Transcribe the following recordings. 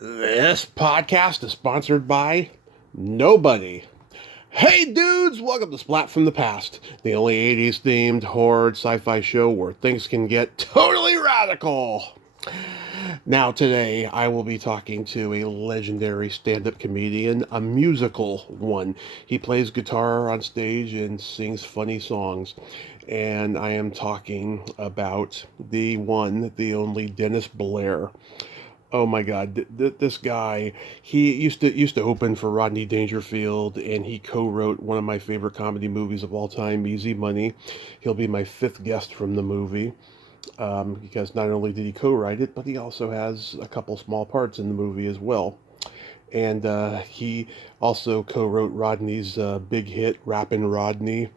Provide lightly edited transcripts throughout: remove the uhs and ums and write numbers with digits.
This podcast is sponsored by nobody. Hey dudes, welcome to Splat from the Past, the only 80s themed horror sci-fi show where things can get totally radical. Now today I will be talking to a legendary stand-up comedian, a musical one. He plays guitar on stage and sings funny songs. And I am talking about the one, the only Dennis Blair. Oh my God, this guy, he used to open for Rodney Dangerfield, and he co-wrote one of my favorite comedy movies of all time, Easy Money. He'll be my fifth guest from the movie, because not only did he co-write it, but he also has a couple small parts in the movie as well. And he also co-wrote Rodney's big hit, Rappin' Rodney,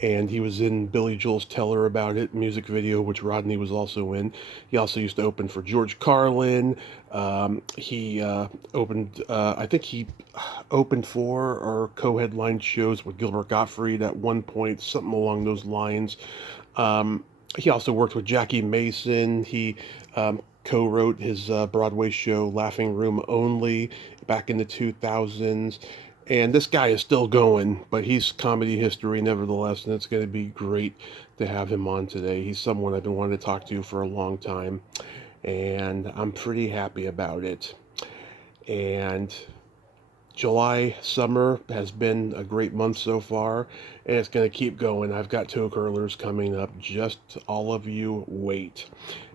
and he was in Billy Joel's Tell Her About It music video, which Rodney was also in. He also used to open for George Carlin. He opened, I think he opened for or co-headlined shows with Gilbert Gottfried at one point, something along those lines. He also worked with Jackie Mason. He co-wrote his Broadway show Laughing Room Only back in the 2000s. And this guy is still going, but he's comedy history nevertheless, and it's going to be great to have him on today. He's someone I've been wanting to talk to for a long time, and I'm pretty happy about it. And July summer has been a great month so far, and it's going to keep going. I've got toe curlers coming up. Just all of you wait.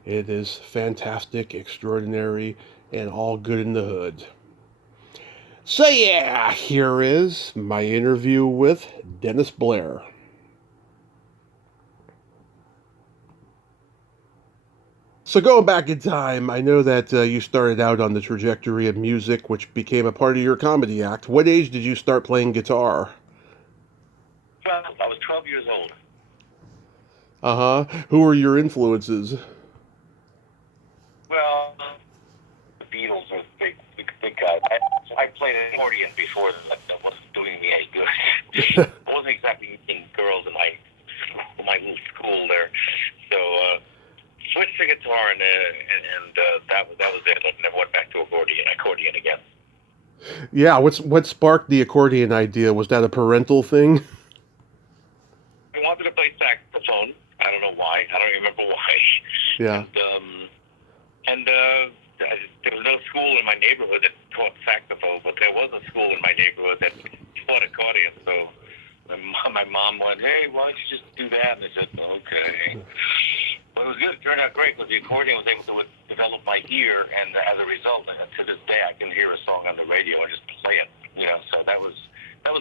It is fantastic, extraordinary, and all good in the hood. So yeah, here is my interview with Dennis Blair. So going back in time, I know that you started out on the trajectory of music, which became a part of your comedy act. What age did you start playing guitar? Well, I was 12 years old. Uh-huh. Who were your influences? Well, the Beatles are big guys. I played accordion before that wasn't doing me any good. I wasn't exactly meeting girls in my little school there. So switched to guitar, and that was it. I never went back to accordion again. Yeah, what sparked the accordion idea? Was that a parental thing? I wanted to play saxophone. I don't know why. I don't remember why. Yeah. And there was no school in my neighborhood that taught saxophone, but there was a school in my neighborhood that taught accordion. So my mom went, "Hey, why don't you just do that?" And I said, "Okay." But it was good. It turned out great because the accordion was able to develop my ear, and as a result, to this day, I can hear a song on the radio and just play it. So that was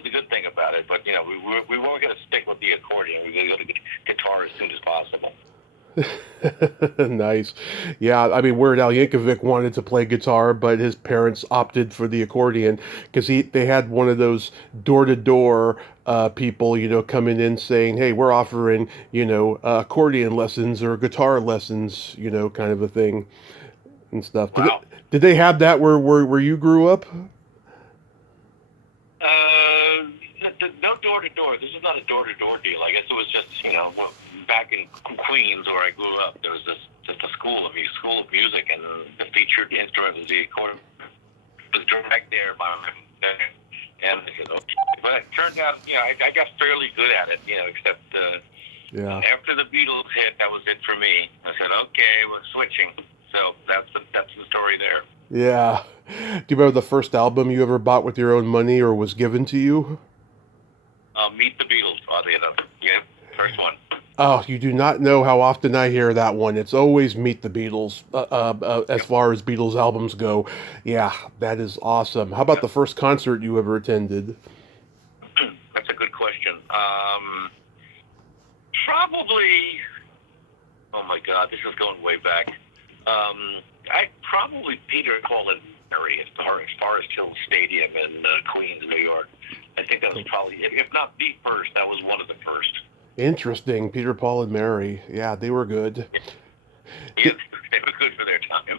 the good thing about it. But we weren't going to stick with the accordion. We were going to go to guitar as soon as possible. Nice. Yeah, I mean, Weird Al Yankovic wanted to play guitar, but his parents opted for the accordion because they had one of those door-to-door people, coming in saying, "Hey, we're offering, accordion lessons or guitar lessons, kind of a thing and stuff." Wow. Did they have that where you grew up? No door-to-door. This is not a door-to-door deal. I guess it was just, back in Queens where I grew up, there was just a school of music, and the featured instrument was the accordion. It was direct there by my and but it turned out, I got fairly good at it, except after the Beatles hit, that was it for me. I said, okay, we're switching. So that's the story there. Yeah. Do you remember the first album you ever bought with your own money or was given to you? Meet the Beatles, oddly enough. Yeah, first one. Oh, you do not know how often I hear that one. It's always Meet the Beatles, as far as Beatles albums go. Yeah, that is awesome. How about the first concert you ever attended? That's a good question. Probably, oh my God, this is going way back. I probably Peter, Paul, and Mary at Forest Hill Stadium in Queens, New York. I think that was probably, if not the first, that was one of the first. Interesting. Peter, Paul, and Mary. Yeah, they were good. Yeah, they were good for their time.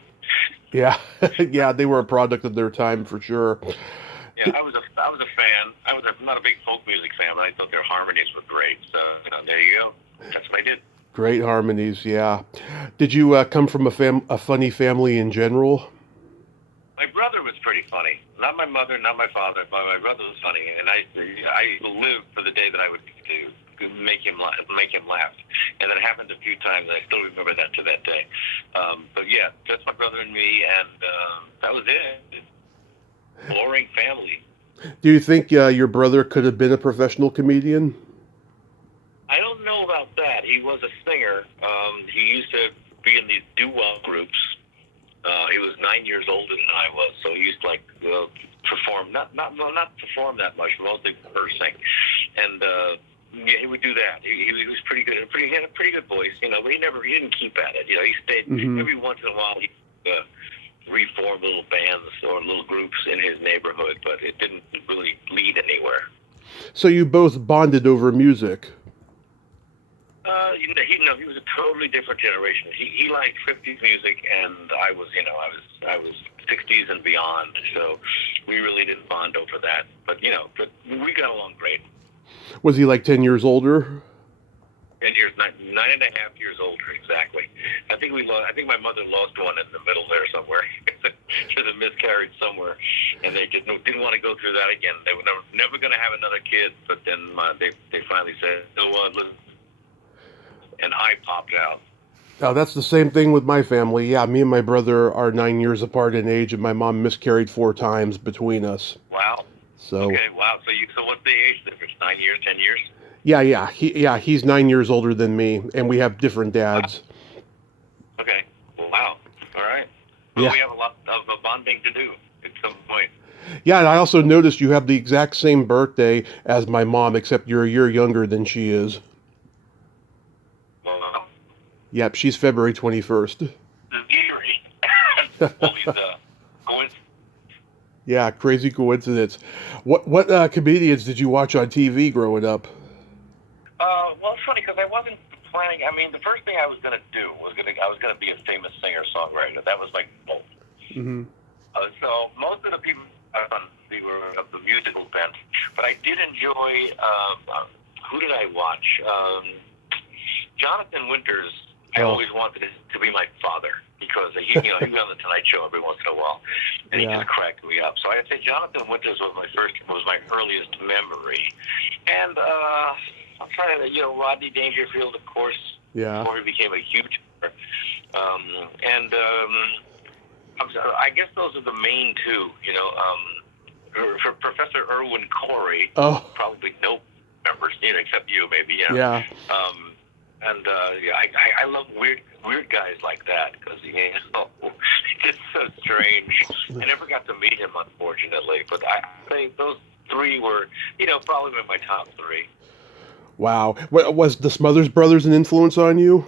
Yeah, yeah, they were a product of their time for sure. Yeah, I was a fan. I'm not a big folk music fan, but I thought their harmonies were great. So there you go. That's what I did. Great harmonies, yeah. Did you come from a funny family in general? My brother was pretty funny. Not my mother, not my father, but my brother was funny, and I lived for the day that I would make him laugh. And it happened a few times. I still remember that to that day. But yeah, just my brother and me, and that was it. Boring family. Do you think your brother could have been a professional comedian? I don't know about that. He was a singer. He used to be in these doo-wop groups. He was 9 years older than I was, so he used to perform. Not perform that much, mostly sing. And yeah, he would do that. He was pretty good. He had a pretty good voice, but he didn't keep at it. He stayed every once in a while. He reformed little bands or little groups in his neighborhood, but it didn't really lead anywhere. So you both bonded over music. He was a totally different generation. He liked 50s music, and I was 60s and beyond. So we really didn't bond over that. But we got along great. Was he like 10 years older? 10 years, nine and a half years older, exactly. I think my mother lost one in the middle there somewhere. She was miscarried somewhere, and they just didn't want to go through that again. They were never going to have another kid, but then they finally said, "No, listen." And I popped out. Oh, that's the same thing with my family. Yeah, me and my brother are 9 years apart in age, and my mom miscarried 4 times between us. Wow. So. Okay. Wow. So what's the age difference? 9 years? 10 years? Yeah. He's 9 years older than me, and we have different dads. Wow. Okay. Well, wow. All right. Well, yeah. We have a lot of bonding to do at some point. Yeah, and I also noticed you have the exact same birthday as my mom, except you're a year younger than she is. Yep, she's February 21st. Yeah, crazy coincidence. What comedians did you watch on TV growing up? Well, it's funny because I wasn't planning. I mean, the first thing I was going to do was I was going to be a famous singer-songwriter. That was my goal. Mm-hmm. So most of the people they were of the musical bent, but I did enjoy. Who did I watch? Jonathan Winters. I always wanted to be my father because he was on the Tonight Show every once in a while, and he just cracked me up. So I'd say Jonathan Winters was my earliest memory, and I'm trying to Rodney Dangerfield, of course, before he became a huge star. I guess those are the main two. For Professor Irwin Corey, probably no members, except you maybe. Yeah. I love weird guys like that because it's so strange. I never got to meet him, unfortunately, but I think those 3 were, probably in my top 3. Wow. Was the Smothers Brothers an influence on you?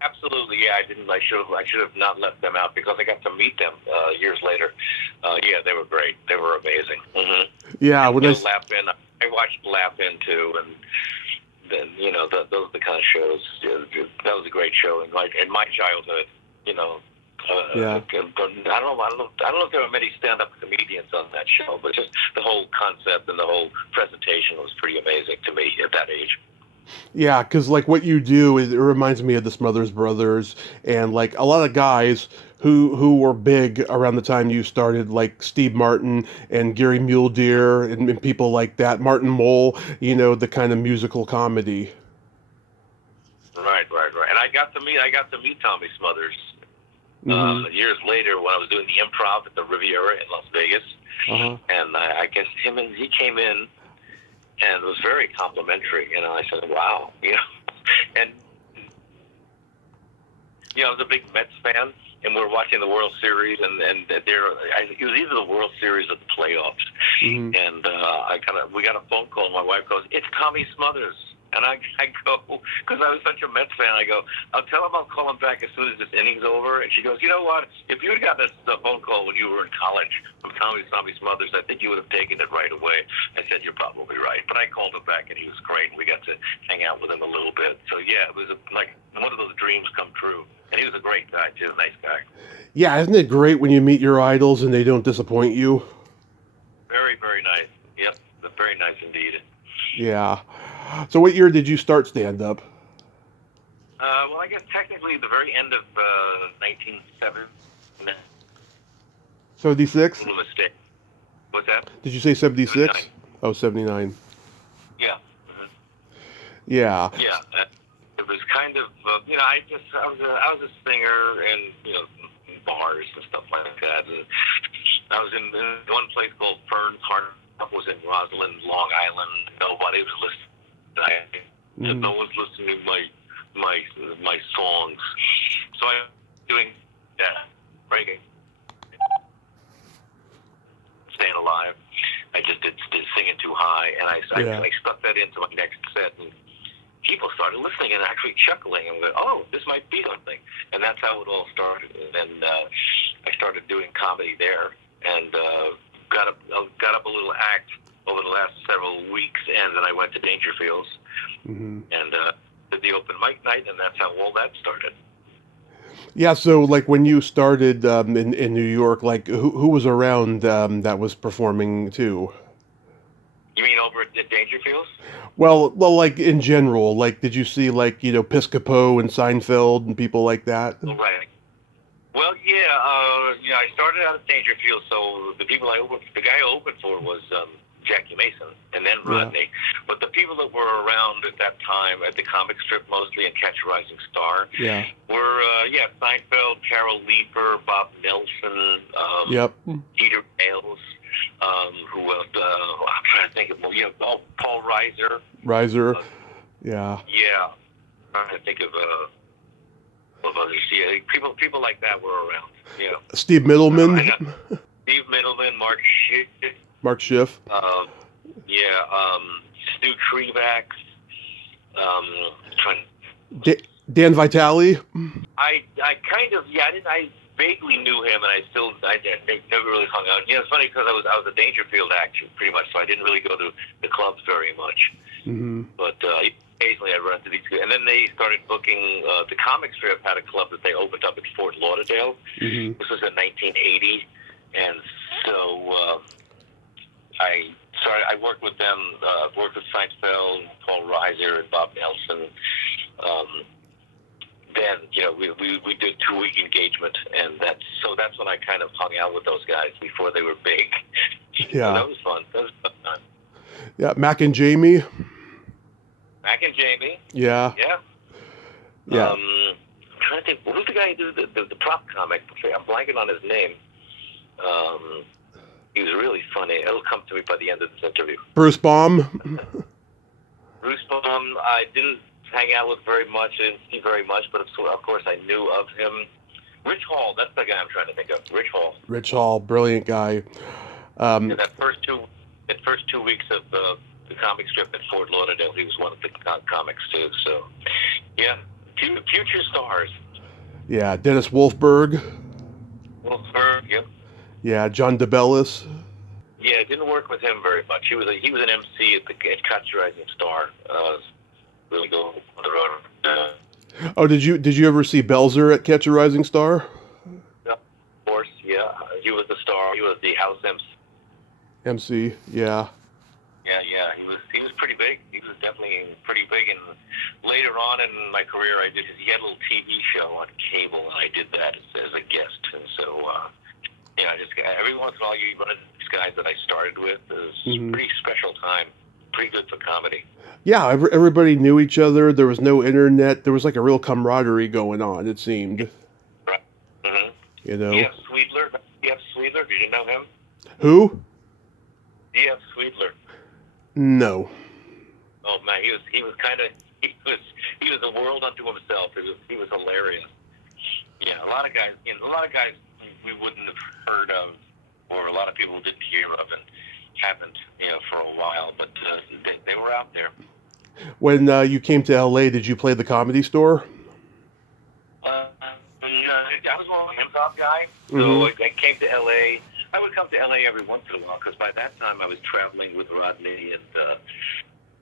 Absolutely, yeah. I should have not left them out because I got to meet them years later. Yeah, they were great. They were amazing. Mm-hmm. Yeah, when Laugh In. I watched Laugh In too, and then those are the kind of shows. That was a great show in my childhood. I don't know if there were many stand-up comedians on that show, but just the whole concept and the whole presentation was pretty amazing to me at that age. Yeah, because what you do, it reminds me of the Smothers Brothers, and a lot of guys who were big around the time you started, like Steve Martin and Gary Mule Deer and people like that, Martin Mull, the kind of musical comedy. Right. And I got to meet Tommy Smothers years later when I was doing the improv at the Riviera in Las Vegas, and I guess he came in and was very complimentary. I said, "Wow," and I was a big Mets fan, and we were watching the World Series, and it was either the World Series or the playoffs, and we got a phone call. And my wife goes, "It's Tommy Smothers." And I go, because I was such a Mets fan, I go, "I'll tell him I'll call him back as soon as this inning's over." And she goes, "You know what? If you had gotten the phone call when you were in college from Tommy Smothers, I think you would have taken it right away." I said, "You're probably right." But I called him back, and he was great. We got to hang out with him a little bit. So, yeah, it was like one of those dreams come true. And he was a great guy, too, nice guy. Yeah, isn't it great when you meet your idols and they don't disappoint you? Very, very nice. Yep, very nice indeed. Yeah. So what year did you start stand-up? Well, I guess technically the very end of 1970. 76? Little mistake. What's that? Did you say 76? 79. Oh, 79. Yeah. Mhm. Yeah. Yeah. It was kind of, I was a singer and, bars and stuff like that. And I was in one place called Fern's Heart. Was in Roslyn, Long Island. Nobody was listening. No one's listening to my songs. So I was doing that, reggae, Staying Alive. I just did Singing Too High, and I stuck that into my next set, and people started listening and actually chuckling and went, "Oh, this might be something." And that's how it all started. And then I started doing comedy there, and got up a little act over the last several weeks, and then I went to Dangerfield's and did the open mic night, and that's how all that started. Yeah, so like when you started in New York, like who was around that was performing too? You mean over at Dangerfield's? Well, like in general, like did you see like Piscopo and Seinfeld and people like that? Oh, right. Well, I started out at Dangerfield, so the guy I opened for was Jackie Mason, and then Rodney. But the people that were around at that time at the comic strip mostly and Catch a Rising Star were Seinfeld, Carol Leifer, Bob Nelson, Peter Ailes, who else? I'm trying to think of Paul Reiser. Yeah. Yeah, I'm trying to think of others. Yeah, people like that were around. Yeah. Steve Middleman. Steve Middleman, Mark Schiff. Stu Trevac. Dan Vitale. I kind of I vaguely knew him, and I never really hung out. It's funny because I was a Dangerfield actor pretty much, so I didn't really go to the clubs very much. But occasionally I run into these guys, and then they started booking. The comic strip had a club that they opened up in Fort Lauderdale. This was in 1980, and so I worked with them. Worked with Seinfeld, Paul Reiser, and Bob Nelson. Then we did 2-week engagement, and that's when I kind of hung out with those guys before they were big. Yeah, so that was fun. That was a fun time. Yeah, Mac and Jamie. Yeah. I'm trying to think. Who's the guy who did the prop comic? I'm blanking on his name. He was really funny. It'll come to me by the end of this interview. Bruce Baum. I didn't hang out with very much. I didn't see very much, but of course I knew of him. Rich Hall, that's the guy I'm trying to think of. Rich Hall, brilliant guy. That first 2 weeks of the comic strip at Fort Lauderdale, he was one of the comics too. So, yeah, future stars. Yeah, Dennis Wolfberg. Yep. Yeah, John DeBellis. Yeah, didn't work with him very much. He was an MC at Catch a Rising Star. Really go on the road. Oh, did you ever see Belzer at Catch a Rising Star? Yeah, of course, yeah. He was the star. He was the house MC. MC, yeah. Yeah. He was pretty big. He was definitely pretty big. And later on in my career, he had a little TV show on cable, and I did that as a guest. And so, every once in a while, you run into these guys that I started with. It was a pretty special time. Pretty good for comedy. Yeah, everybody knew each other. There was no internet. There was like a real camaraderie going on, it seemed. Right. Mm-hmm. D.F. Sweedler. Did you know him? Who? D.F. Sweedler. No. Oh man, he was a world unto himself. He was hilarious. Yeah, a lot of guys we wouldn't have heard of, or a lot of people didn't hear of, and haven't for a while, but they were out there. When you came to LA, did you play the Comedy Store? I was more of an improv guy, so I came to LA. I would come to LA every once in a while because by that time I was traveling with Rodney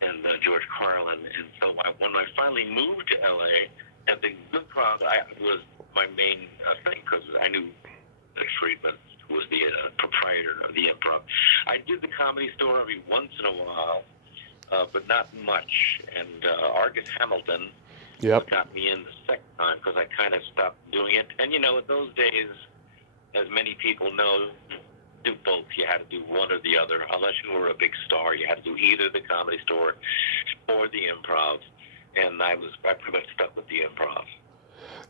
and George Carlin, and so when I finally moved to LA, and the improv was my main thing because I knew Dick Friedman was the proprietor of the improv. I did the Comedy Store every once in a while, but not much. And Argus Hamilton got me in the second time because I kind of stopped doing it. And in those days, as many people know, do both. You had to do one or the other. Unless you were a big star, you had to do either the Comedy Store or the Improv. And I pretty much stuck with the Improv.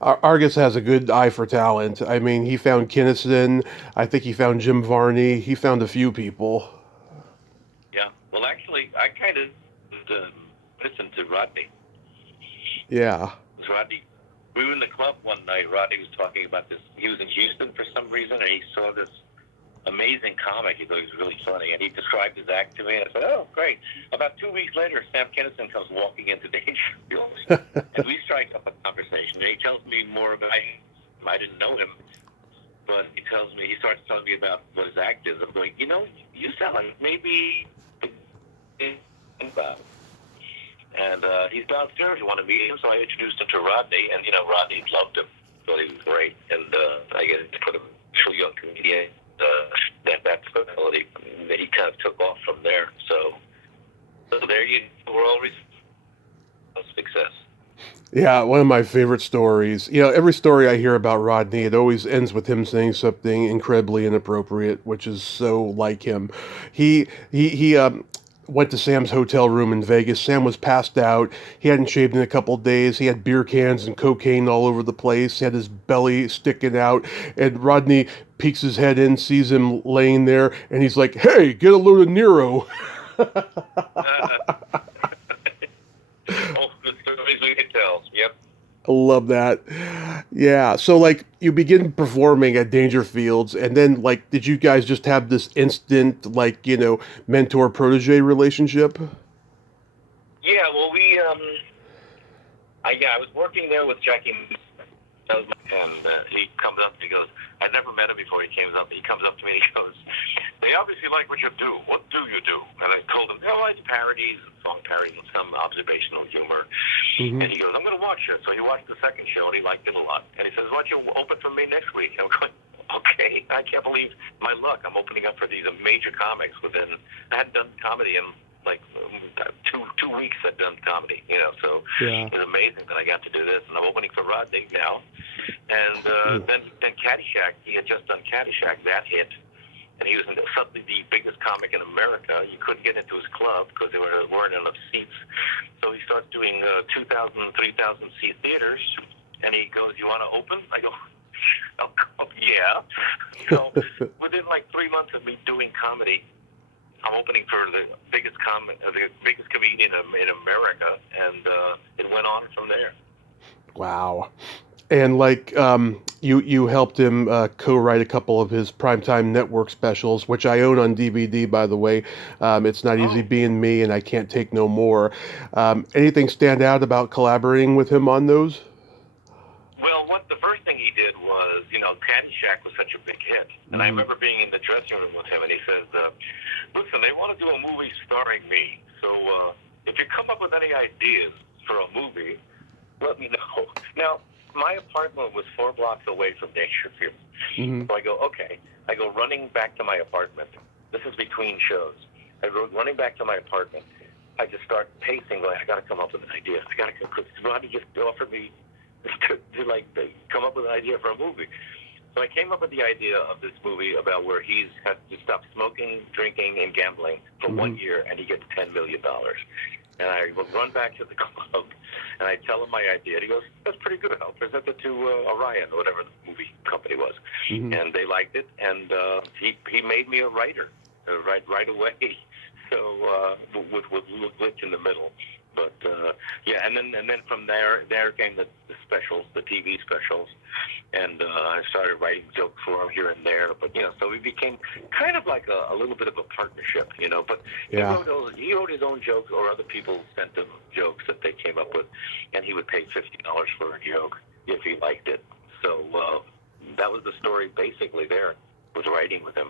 Argus has a good eye for talent. I mean, he found Kinison. I think he found Jim Varney. He found a few people. Yeah. Well, actually, I kind of listened to Rodney. Yeah. Rodney, we were in the club one night. Rodney was talking about this. He was in Houston for some reason, and he saw this amazing comic. He thought he was really funny, and he described his act to me, and I said, oh, great. About 2 weeks later, Sam Kinison comes walking into Dangerfield, and we strike up a conversation, and he tells me more about him. I didn't know him, but he starts telling me about what his act is. I'm going, you sound like maybe... And he's downstairs. You want to meet him? So I introduced him to Rodney, and, Rodney loved him. Thought he was great. And I get to put him to a young comedian. That ability, he kind of took off from there. So there we're always success. Yeah, one of my favorite stories. Every story I hear about Rodney, it always ends with him saying something incredibly inappropriate, which is so like him. He went to Sam's hotel room in Vegas. Sam was passed out. He hadn't shaved in a couple days. He had beer cans and cocaine all over the place. He had his belly sticking out. And Rodney peeks his head in, sees him laying there, and he's like, hey, get a load of Nero. Oh, good stories we can tell. Yep. I love that. Yeah. So, you begin performing at Dangerfield's, and then, did you guys just have this instant, mentor-protege relationship? Yeah, well, I was working there with Jackie, and he comes up and he goes, I never met him before. He comes up to me and he goes, they obviously like what you do. What do you do? And I told him, I like parodies, song parodies, and some observational humor. Mm-hmm. And he goes, I'm going to watch it. So he watched the second show, and he liked it a lot. And he says, why don't you open for me next week? And I'm going, okay. I can't believe my luck. I'm opening up for these major comics I hadn't done comedy in two weeks. I'd done comedy, so yeah. It was amazing that I got to do this. And I'm opening for Rodney now. And then Caddyshack, he had just done Caddyshack, that hit. And he was suddenly the biggest comic in America. You couldn't get into his club because there weren't enough seats. So he starts doing 2,000, 3,000 seat theaters. And he goes, you want to open? I go, oh, yeah. So within 3 months of me doing comedy, I'm opening for the biggest comedian in America. And it went on from there. Wow. And you helped him co-write a couple of his Primetime Network specials, which I own on DVD, by the way. It's Not Easy Being Me and I Can't Take No More. Anything stand out about collaborating with him on those? Well, the first thing he did was, Caddyshack was such a big hit. And I remember being in the dressing room with him, and he says, listen, they want to do a movie starring me. So if you come up with any ideas for a movie, let me know. Now, my apartment was 4 blocks away from Dangerfield. Mm-hmm. So I go, okay. I go running back to my apartment. This is between shows. I go running back to my apartment. I just start pacing, going, I got to come up with an idea. I got to come, because Rodney just offered me to come up with an idea for a movie. So I came up with the idea of this movie about where he's had to stop smoking, drinking, and gambling for 1 year, and he gets $10 million. And I will run back to the club, and I tell him my idea. And he goes, that's pretty good. I'll present it to Orion, or whatever the movie company was. Mm-hmm. And they liked it, and he made me a writer right away. So with a little glitch in the middle. But, yeah, and then from there came the specials, the TV specials. And I started writing jokes for him here and there. But, so we became kind of like a little bit of a partnership, But yeah. He wrote his own jokes, or other people sent him jokes that they came up with. And he would pay $50 for a joke if he liked it. So that was the story basically there, was writing with him.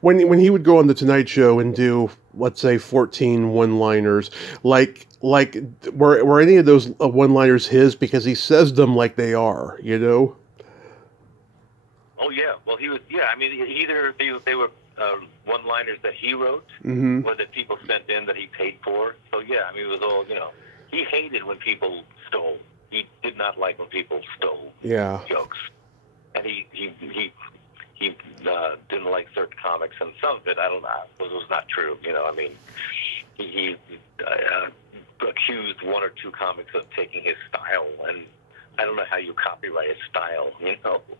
When he would go on the Tonight Show and do, let's say, 14 one-liners, were any of those one-liners his? Because he says them like they are, Oh yeah, well he was. Yeah, I mean, either they were one-liners that he wrote, mm-hmm. or that people sent in that he paid for. So yeah, I mean, it was all. He hated when people stole. He did not like when people stole jokes, and he he didn't like certain comics, and some of it I don't know was not true. I mean, he accused one or two comics of taking his style, and I don't know how you copyright his style.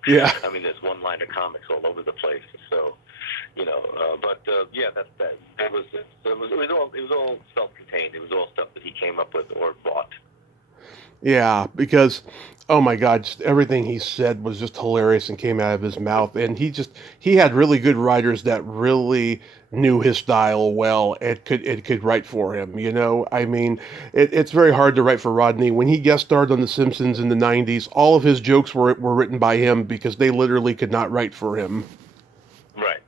Yeah. I mean, there's one-liner comics all over the place. So, but yeah, that. It was all self-contained. It was all stuff that he came up with or bought. Yeah, because oh my God, just everything he said was just hilarious and came out of his mouth. And he had really good writers that really knew his style well and could write for him. I mean, it's very hard to write for Rodney. When he guest starred on The Simpsons in the '90s, all of his jokes were written by him because they literally could not write for him. Right.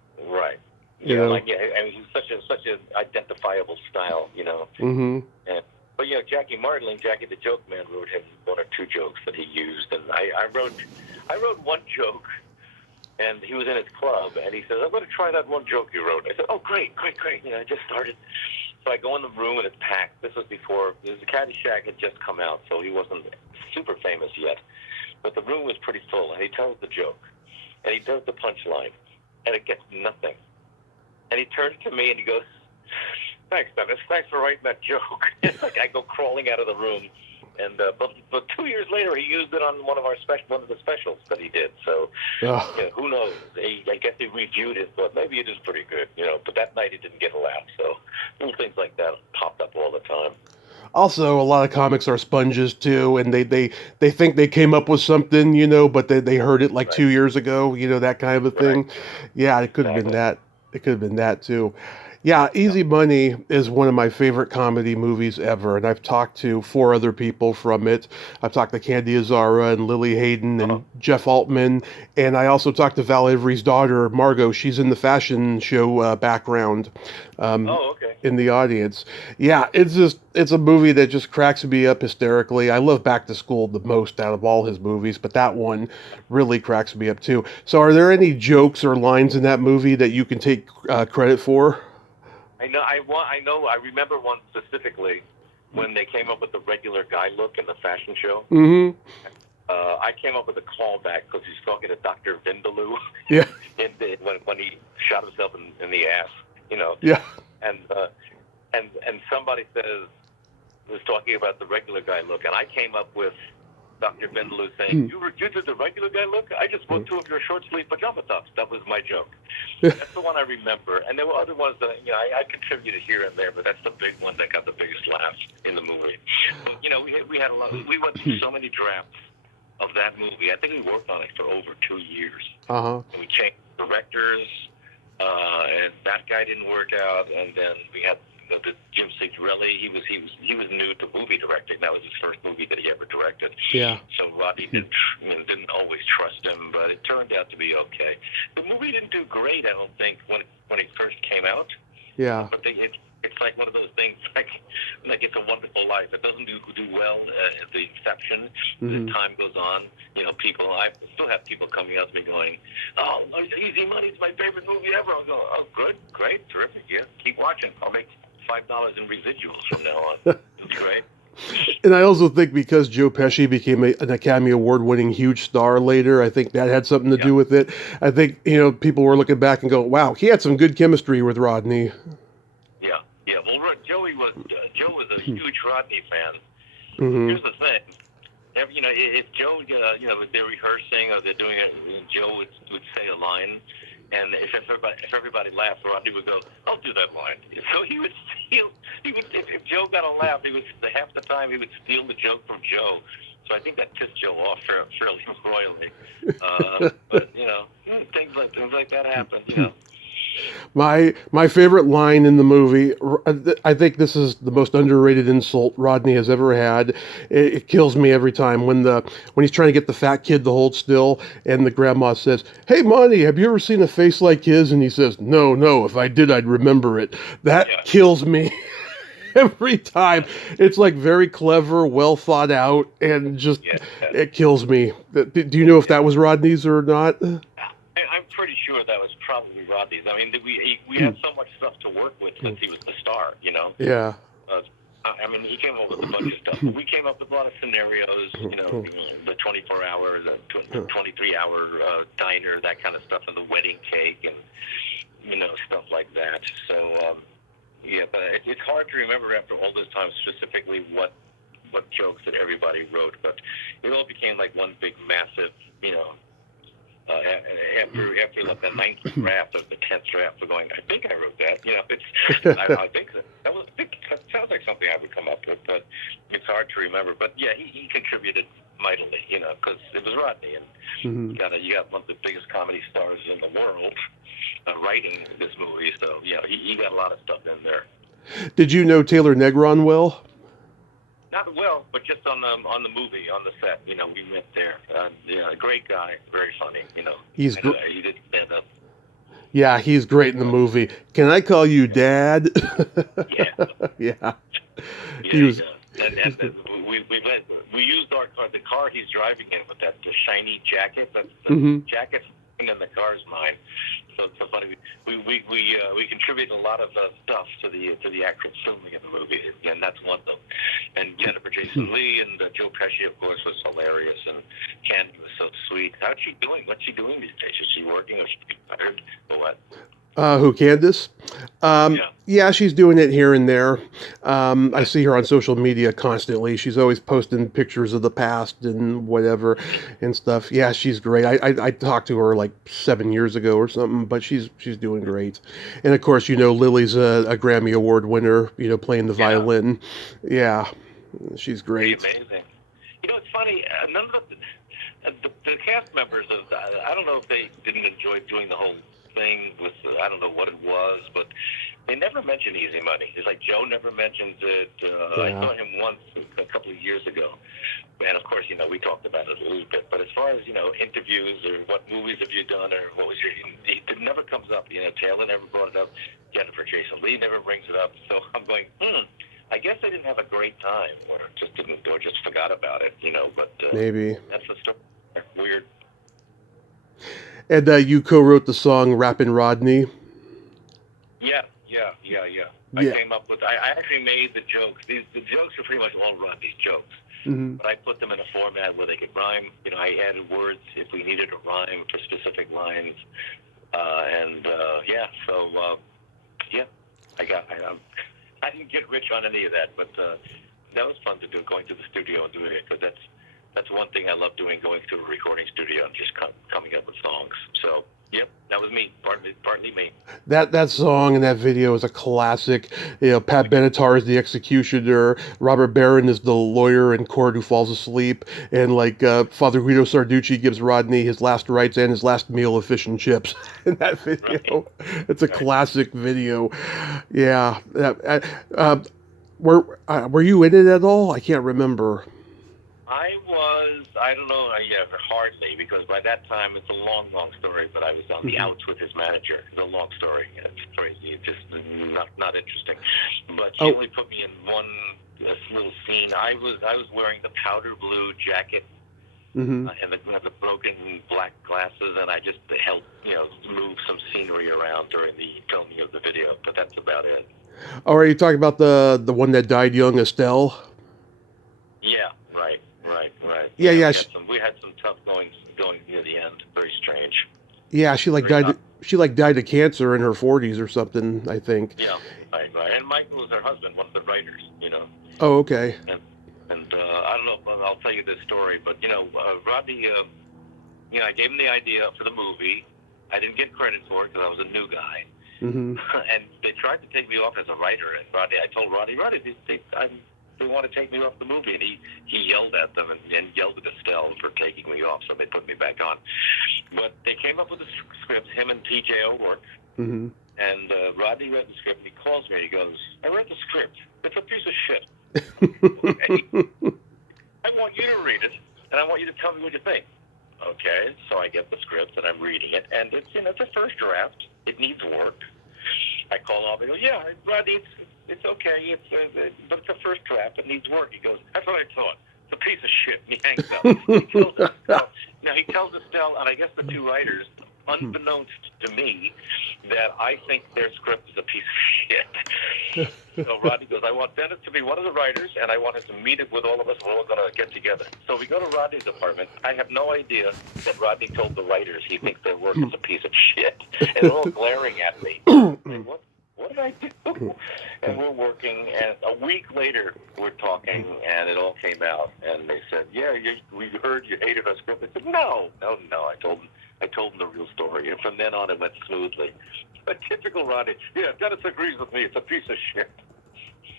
You know? I mean, he's such an identifiable style. Mm-hmm. And, but Jackie Martling, Jackie the Joke Man, wrote him one or two jokes that he used, and I wrote one joke, and he was in his club, and he says, "I'm going to try that one joke you wrote." I said, "Oh, great! I just started." So I go in the room, and it's packed. This was before the Caddyshack had just come out, so he wasn't super famous yet, but the room was pretty full, and he tells the joke, and he does the punchline, and it gets nothing, and he turns to me and he goes, "Thanks, Dennis. Thanks for writing that joke." It's like I go crawling out of the room, and but 2 years later, he used it on one of the specials that he did. So who knows? I guess he reviewed it, but maybe it is pretty good, But that night, he didn't get a laugh. So little things like that popped up all the time. Also, a lot of comics are sponges too, and they think they came up with something, but they heard it like Right. 2 years ago, that kind of a thing. Right. Yeah, it could have been that. It could have been that too. Yeah, Easy Money is one of my favorite comedy movies ever, and I've talked to 4 other people from it. I've talked to Candy Azara and Lily Hayden and Jeff Altman, and I also talked to Val Avery's daughter, Margot. She's in the fashion show background. Okay. In the audience. Yeah, it's a movie that just cracks me up hysterically. I love Back to School the most out of all his movies, but that one really cracks me up too. So are there any jokes or lines in that movie that you can take credit for? I know. I remember one specifically when they came up with the regular guy look in the fashion show. Mm-hmm. I came up with a callback because he's talking to Dr. Vindaloo. Yeah. when he shot himself in the ass, Yeah. And somebody was talking about the regular guy look, and I came up with Dr. Vindaloo saying, "You did the regular guy look? I just bought 2 of your short sleeve pajama tops." That was my joke. That's the one I remember. And there were other ones that I contributed here and there, but that's the big one that got the biggest laugh in the movie. We had a lot. We went through so many drafts of that movie. I think we worked on it for over 2 years. Uh-huh. And we changed directors, and that guy didn't work out. And then we had the Jim Signorelli. He was new to movie directing. That was his first movie that he ever directed. Yeah. So Rodney didn't always trust him, but it turned out to be okay. The movie didn't do great, I don't think, when it first came out. Yeah. But it's like one of those things, like It's a Wonderful Life. It doesn't do well at the inception. Mm-hmm. As time goes on, I still have people coming up to me going, "Oh, Easy Money is my favorite movie ever." I'll go, "Oh, good, great, terrific. Yeah, keep watching. I'll make $5 in residuals from now on." It's great. And I also think because Joe Pesci became an Academy Award-winning huge star later, I think that had something to do with it. I think, people were looking back and go, "Wow, he had some good chemistry with Rodney." Yeah. Well, Joe was a huge Rodney fan. Mm-hmm. Here's the thing. If Joe, they're rehearsing or they're doing it, Joe would say a line, and if everybody laughed, Rodney would go, "I'll do that line." So he would steal. If Joe got a laugh, half the time he would steal the joke from Joe. So I think that pissed Joe off fairly royally. But things like that happen. My favorite line in the movie, I think this is the most underrated insult Rodney has ever had. It kills me every time when he's trying to get the fat kid to hold still, and the grandma says, "Hey, Monty, have you ever seen a face like his?" And he says, No, if I did, I'd remember it." That kills me every time. It's like very clever, well thought out, and just it kills me. Do you know if that was Rodney's or not? I'm pretty sure that was probably Rodney's. I mean, we had so much stuff to work with since he was the star, Yeah. I mean, he came up with a bunch of stuff. We came up with a lot of scenarios, the 24-hour, the 23-hour diner, that kind of stuff, and the wedding cake, and, stuff like that. So, yeah, but it's hard to remember after all this time specifically what jokes that everybody wrote, but it all became like one big massive, after like the 9th draft of the 10th draft, we're going, I think I wrote that. I think that sounds like something I would come up with, but it's hard to remember. But yeah, he contributed mightily, because it was Rodney, and you got one of the biggest comedy stars in the world writing this movie, so he got a lot of stuff in there. Did you know Taylor Negron well? Not well, but just on the movie, on the set. We met there. Great guy, very funny. He did stand up. Yeah, he's great in the movie. Can I call you Dad? Yeah. Yeah. He was. And we used the car he's driving in with the shiny jacket. The jacket in the car's mine. So it's so funny. We contribute a lot of stuff to the actual filming of the movie, and that's one of them. And Jennifer Jason Leigh and Joe Pesci, of course, was hilarious, and Candy was so sweet. How's she doing? What's she doing these days? Is she working, or is she tired, or what? Who, Candace? Yeah, she's doing it here and there. I see her on social media constantly. She's always posting pictures of the past and whatever and stuff. Yeah, she's great. I talked to her like 7 years ago or something, but she's doing great. And of course, Lily's a Grammy Award winner, playing the violin. Yeah, she's great. Amazing. It's funny. None of the cast members I don't know if they didn't enjoy doing the whole thing with, I don't know what it was, but they never mentioned Easy Money. It's like Joe never mentions it. I saw him once a couple of years ago. And of course, we talked about it a little bit. But as far as, interviews or what movies have you done or what was it never comes up. Taylor never brought it up. Jennifer Jason Leigh never brings it up. So I'm going, I guess they didn't have a great time or just forgot about it, but maybe. That's the story. Weird. And you co-wrote the song Rappin' Rodney. Yeah. I came up with, I actually made the jokes. The jokes are pretty much all Rodney's jokes. But I put them in a format where they could rhyme. I added words if we needed a rhyme for specific lines. I didn't get rich on any of that, but that was fun to do, going to the studio and doing it, because that's one thing I love doing, going to a recording studio and just coming up with songs. So, yep, that was me, partly me. That song and that video is a classic. Pat Benatar is the executioner. Robert Barron is the lawyer in court who falls asleep. And Father Guido Sarducci gives Rodney his last rites and his last meal of fish and chips in that video. Right. It's a classic video. Yeah. Were you in it at all? I can't remember. I don't know, hardly, because by that time, it's a long, long story, but I was on the outs with his manager. It's a long story. It's crazy. It's just not interesting. But she only put me in one little scene. I was wearing the powder blue jacket and the broken black glasses, and I just helped, move some scenery around during the filming of the video, but that's about it. Oh, are you talking about the one that died young, Estelle? Yeah, right. Yeah. We had some tough going near the end. Very strange. Yeah, she died of cancer in her 40s or something, I think. Yeah, right. And Michael was her husband, one of the writers. Oh, okay. And I don't know if I'll tell you this story, but Rodney, I gave him the idea for the movie. I didn't get credit for it because I was a new guy. And they tried to take me off as a writer. And I told Rodney, they want to take me off the movie, and he yelled at them and yelled at Estelle for taking me off, so they put me back on. But they came up with a script, him and TJ O'Rourke, and Rodney read the script, and he calls me, and he goes, I read the script. It's a piece of shit. Okay? I want you to read it, and I want you to tell me what you think. Okay, so I get the script, and I'm reading it, and it's a first draft. It needs work. I call off, and I go, Rodney, it's okay, but it's a first draft. It needs work. He goes, that's what I thought. It's a piece of shit. And he hangs up. He tells Estelle, and I guess the two writers, unbeknownst to me, that I think their script is a piece of shit. So Rodney goes, I want Dennis to be one of the writers, and I want him to meet it with all of us. We're all going to get together. So we go to Rodney's apartment. I have no idea that Rodney told the writers he thinks their work is a piece of shit. And they're all glaring at me. Like, what did I do? And we're working, and a week later, we're talking, and it all came out. And they said, yeah, we heard you hated our script. I said, no. I told them the real story. And from then on, it went smoothly. A typical Rodney. Yeah, Dennis agrees with me. It's a piece of shit.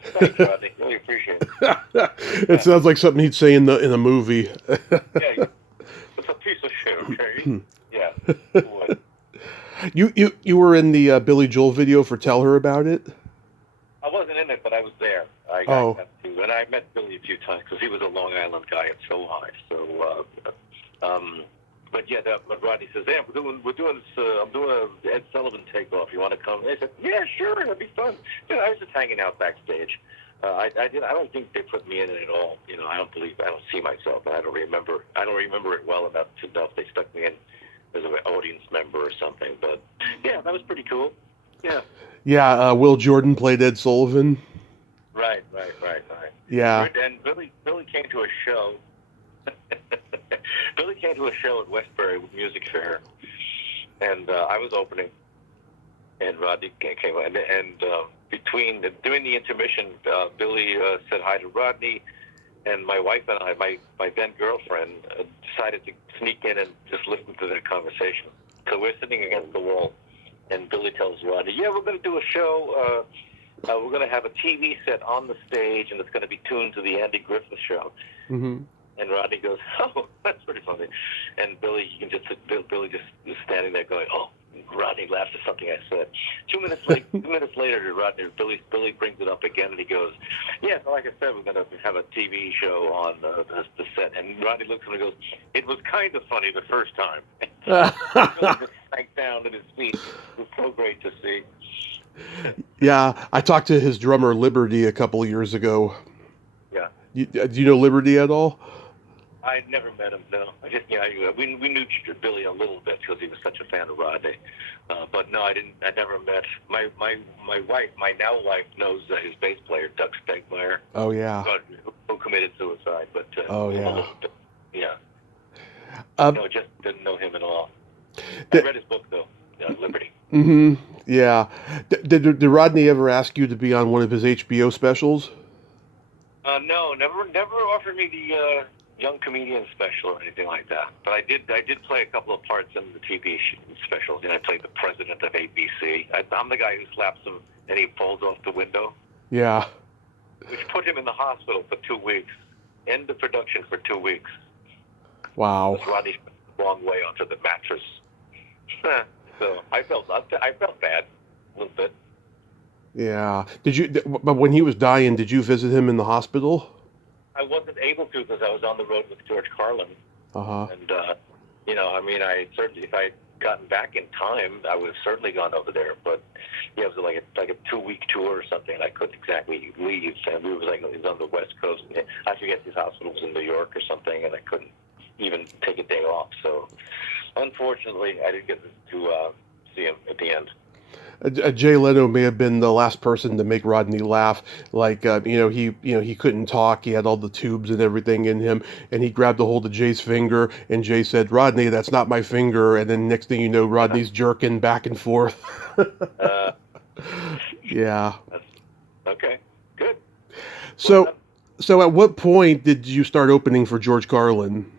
Thanks, Rodney. Really appreciate it. It sounds like something he'd say in the movie. Yeah, it's a piece of shit, okay? Yeah. It would. You were in the Billy Joel video for Tell Her About It? I wasn't in it, but I was there. I met Billy a few times because he was a Long Island guy at So High. So, but yeah, but Rodney says, "Yeah, we're doing this. I'm doing a Ed Sullivan takeoff. You want to come?" And I said, "Yeah, sure, that'd be fun." You know, I was just hanging out backstage. I don't think they put me in it at all. You know, I don't see myself. I don't remember it well enough to know if they stuck me in as an audience member or something. But yeah, that was pretty cool. Yeah. Yeah, Will Jordan played Ed Sullivan. Right. Yeah. And Billy came to a show. Billy came to a show at Westbury Music Fair, and I was opening, and Rodney came, and during the intermission, Billy said hi to Rodney, and my wife and I, my then girlfriend, decided to sneak in and just listen to their conversation. So we're sitting against the wall, and Billy tells Rodney, "Yeah, we're going to do a show. We're going to have a TV set on the stage, and it's going to be tuned to the Andy Griffith Show." Mm-hmm. And Rodney goes, "Oh, that's pretty funny." And Billy just is standing there going, "Oh." Rodney laughs at something I said. 2 minutes later, Billy brings it up again, and he goes, "Yeah, like I said, we're going to have a TV show on the set." And Rodney looks at him and goes, "It was kind of funny the first time." Billy just sank down at his feet. It was so great to see. Yeah, I talked to his drummer Liberty a couple of years ago. Yeah. Do you know Liberty at all? I never met him. No, we knew Billy a little bit because he was such a fan of Rodney. But no, I didn't. I never met my wife. My now wife knows his bass player, Doug Stegmeyer. Oh yeah. Who committed suicide? But oh yeah. Yeah. No, just didn't know him at all. I read his book though, Liberty. Mm-hmm. Yeah. Did Rodney ever ask you to be on one of his HBO specials? No, never offered me the young comedian special or anything like that. But I did play a couple of parts in the TV specials. And I played the president of ABC. I'm the guy who slaps him and he falls off the window. Yeah. Which put him in the hospital for 2 weeks. End of production for 2 weeks. Wow. Rodney the wrong way onto the mattress. So I felt bad a little bit. Yeah. But when he was dying, did you visit him in the hospital? I wasn't able to because I was on the road with George Carlin. Uh-huh. And, I certainly, if I'd gotten back in time, I would have certainly gone over there. But, yeah, it was like a 2-week tour or something, and I couldn't exactly leave. And it was on the West Coast. And I forget his hospital was in New York or something, and I couldn't even take a day off. So, unfortunately, I didn't get to see him at the end. Jay Leno may have been the last person to make Rodney laugh. Like, he couldn't talk. He had all the tubes and everything in him, and he grabbed a hold of Jay's finger, and Jay said, "Rodney, that's not my finger." And then next thing you know, Rodney's jerking back and forth. Yeah. Okay. Good. So at what point did you start opening for George Carlin?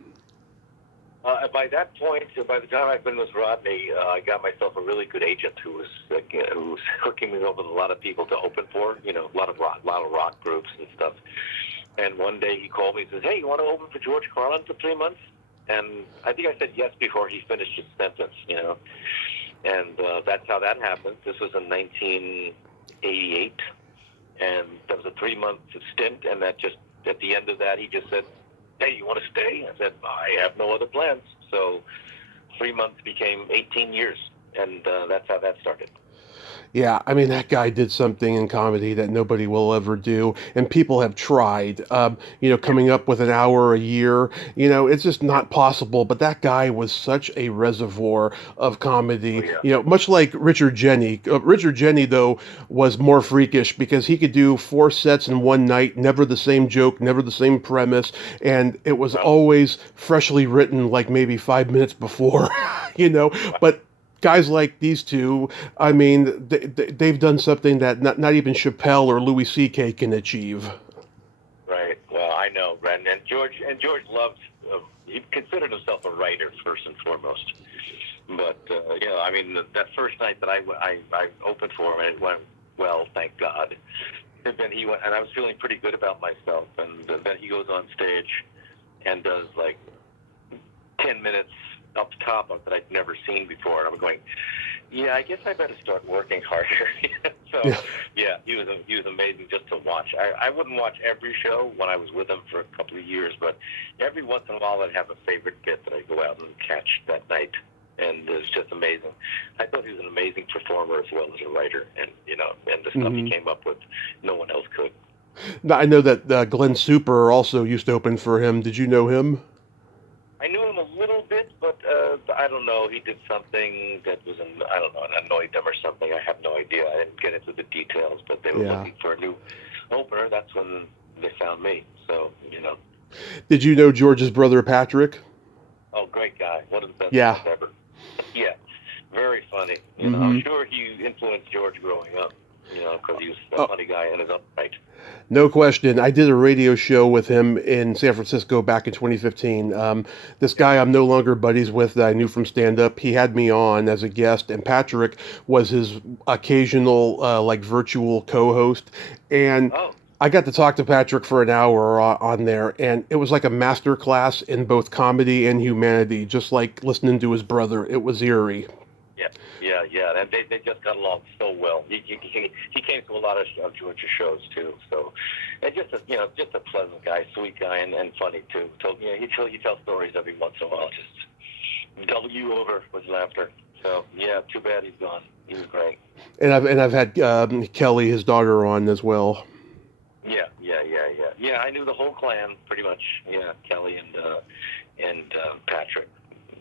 By that point, by the time I'd been with Rodney, I got myself a really good agent who was hooking me up with a lot of people to open for, a lot of rock groups and stuff. And one day he called me and says, "Hey, you want to open for George Carlin for 3 months?" And I think I said yes before he finished his sentence, And that's how that happened. This was in 1988, and that was a 3-month stint. And that just at the end of that, he just said, "Hey, you want to stay?" I said, "I have no other plans." So 3 months became 18 years, and that's how that started. Yeah, I mean, that guy did something in comedy that nobody will ever do, and people have tried, Yeah, coming up with an hour a year. It's just yeah. not possible, but that guy was such a reservoir of Oh, comedy, yeah. much like Richard Jenny. Richard Jenny, though, was more freakish because he could do four sets in one night, never the same joke, never the same premise, and it was Well, always freshly written, like maybe 5 minutes before, you know, well, but guys like these two, I mean, they've done something that not even Chappelle or Louis C.K. can achieve. right. Well, I know, Ren, and George loved. He considered himself a writer first and foremost. But I mean, that first night that I opened for him, and it went well, thank God. And then he went, and I was feeling pretty good about myself. And then he goes on stage and does like 10 minutes up top that I'd never seen before, and I'm going, yeah, I guess I better start working harder. So, Yeah. yeah, he was amazing just to watch. I wouldn't watch every show when I was with him for a couple of years, but every once in a while I'd have a favorite bit that I'd go out and catch that night, and it was just amazing. I thought he was an amazing performer as well as a writer, and and the stuff he Hmm. came up with, no one else could. Now, I know that Glenn Super also used to open for him. Did you know him? I knew him a little bit, but I don't know. He did something that was, I don't know, annoyed them or something. I have no idea. I didn't get into the details, but they were Yeah. looking for a new opener. That's when they found me. So, Did you know George's brother Patrick? oh, great guy. One of the best Yeah. guys ever. Yeah, very funny. I'm Hmm. sure he influenced George growing up, because he was a Oh, funny guy in his own right. no question. I did a radio show with him in San Francisco back in 2015. This Yeah. guy I'm no longer buddies with that I knew from stand up, he had me on as a guest, and Patrick was his occasional, like, virtual co host. And Oh, I got to talk to Patrick for an hour on there, and it was like a master class in both comedy and humanity, just like listening to his brother. It was eerie. yeah, yeah. And they just got along so well. He came to a lot of Georgia shows too. So, and just a pleasant guy, sweet guy, and funny too. So he tells stories every once in a while, just double you over with laughter. So yeah, too bad he's gone. He was great. And I've had Kelly, his daughter, on as well. Yeah. I knew the whole clan pretty much. Yeah, Kelly and Patrick,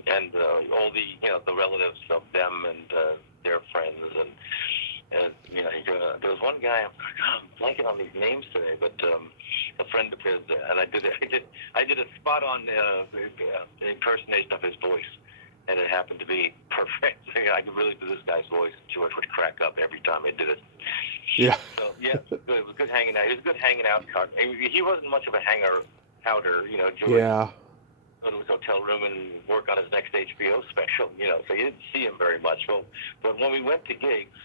and all the the relatives of them and their friends and there was one guy. I'm blanking on these names today, but a friend of his, and I did a spot on impersonation of his voice, and it happened to be perfect. I could really do this guy's voice. George would crack up every time I did it. Yeah. So yeah, it was good hanging out. It was good hanging out. He wasn't much of a outer. George Yeah. go to his hotel room and work on his next HBO special. So you didn't see him very much. But when we went to gigs,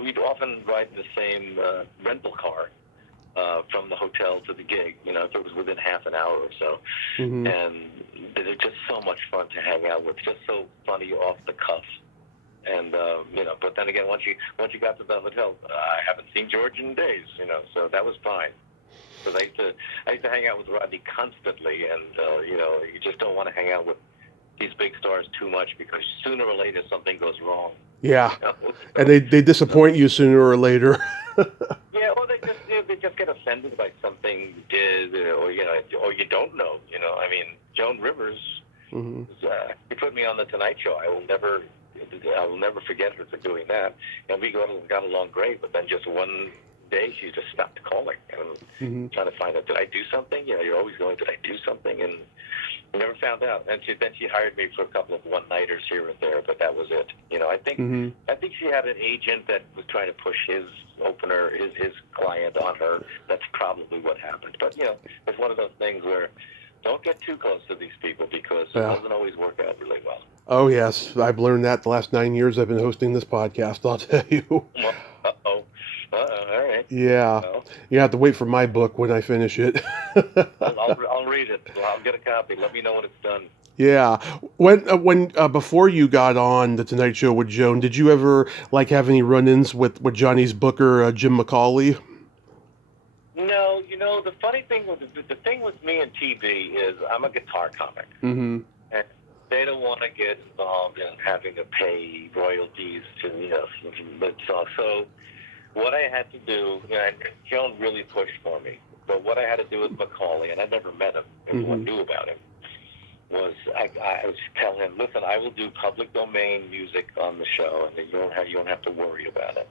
we'd often ride the same rental car from the hotel to the gig. If it was within half an hour or so, Hmm. and they're just so much fun to hang out with. Just so funny off the cuff. And but then again, once you got to the hotel, I haven't seen George in days. So that was fine. So I used to hang out with Rodney constantly, and you just don't want to hang out with these big stars too much because sooner or later something goes wrong. Yeah. You know? And So, they disappoint you sooner or later. yeah, or they just get offended by something you did, or or you don't know. I mean, Joan Rivers, Hmm. she put me on the Tonight Show. I will never forget her for doing that. And we got along great, but then just one day she just stopped calling Hmm. and trying to find out, did I do something? You're always going, did I do something? And I never found out. And then she hired me for a couple of one-nighters here and there, but that was it. Hmm. I think she had an agent that was trying to push his opener, his client on her. That's probably what happened. But it's one of those things where don't get too close to these people because it Yeah. doesn't always work out really well. Oh yes, I've learned that the last 9 years I've been hosting this podcast. I'll tell you. Well, uh-oh. All right. Yeah, Well, you have to wait for my book when I finish it. I'll read it. I'll get a copy. Let me know when it's done. Yeah. When before you got on the Tonight Show with Joan, did you ever like have any run-ins with Johnny's booker, Jim McCauley? No, the funny thing with the thing with me and TV is I'm a guitar comic. Mm-hmm. And they don't want to get involved in having to pay royalties to, so what I had to do, and Joan really pushed for me, but what I had to do with Macaulay, and I never met him, everyone knew about him, was I was tell him, listen, I will do public domain music on the show, and you don't have to worry about it.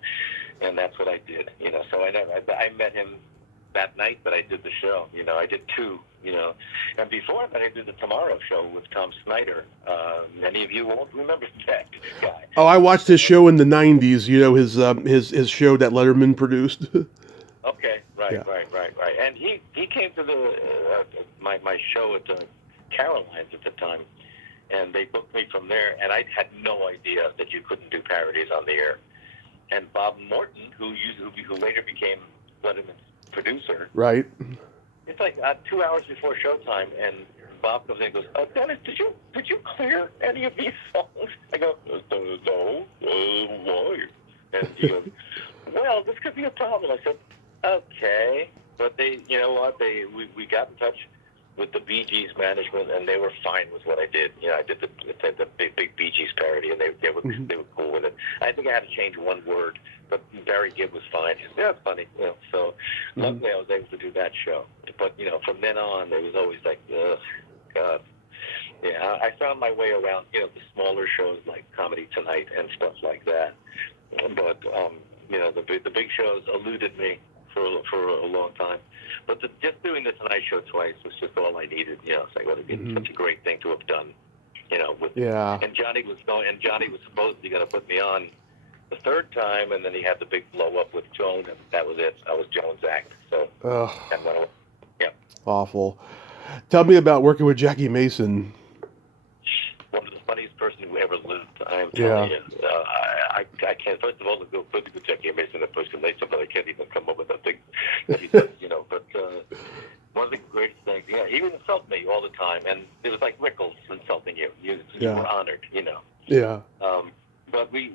And that's what I did, So I met him that night that I did the show. I did two, And before that, I did the Tomorrow Show with Tom Snyder. Many of you won't remember that guy. Oh, I watched his show in the '90s. His show that Letterman produced. Okay, right. And he came to the my show at the Caroline's at the time, and they booked me from there. And I had no idea that you couldn't do parodies on the air. And Bob Morton, who later became Letterman's producer, right? It's like 2 hours before showtime, and Bob comes in and goes, Dennis, did you clear any of these songs? I go, no, why? And he goes, well, this could be a problem. I said, okay, but you know what? We got in touch with the Bee Gees management, and they were fine with what I did. I did the big Bee Gees parody, and they were cool with it. I think I had to change one word, but Barry Gibb was fine. He said, it's funny, So luckily I was able to do that show. But from then on, there was always like, ugh, God. Yeah, I found my way around, the smaller shows like Comedy Tonight and stuff like that. But the big shows eluded me for a long time. But just doing the Tonight Show twice was just all I needed. It's like, what been such a great thing to have done. And Johnny was supposed to be going to put me on the third time, and then he had the big blow up with Joan, and that was it. I was Joan's act. So, awful. Tell me about working with Jackie Mason. One of the funniest person who ever lived. I am telling you. I can't. First of all, go with Jackie Mason and Push Mason, but I can't even come up with a thing that he does. But one of the greatest things. He would insult me all the time, and it was like Rickles insulting you. You were honored. Yeah. But we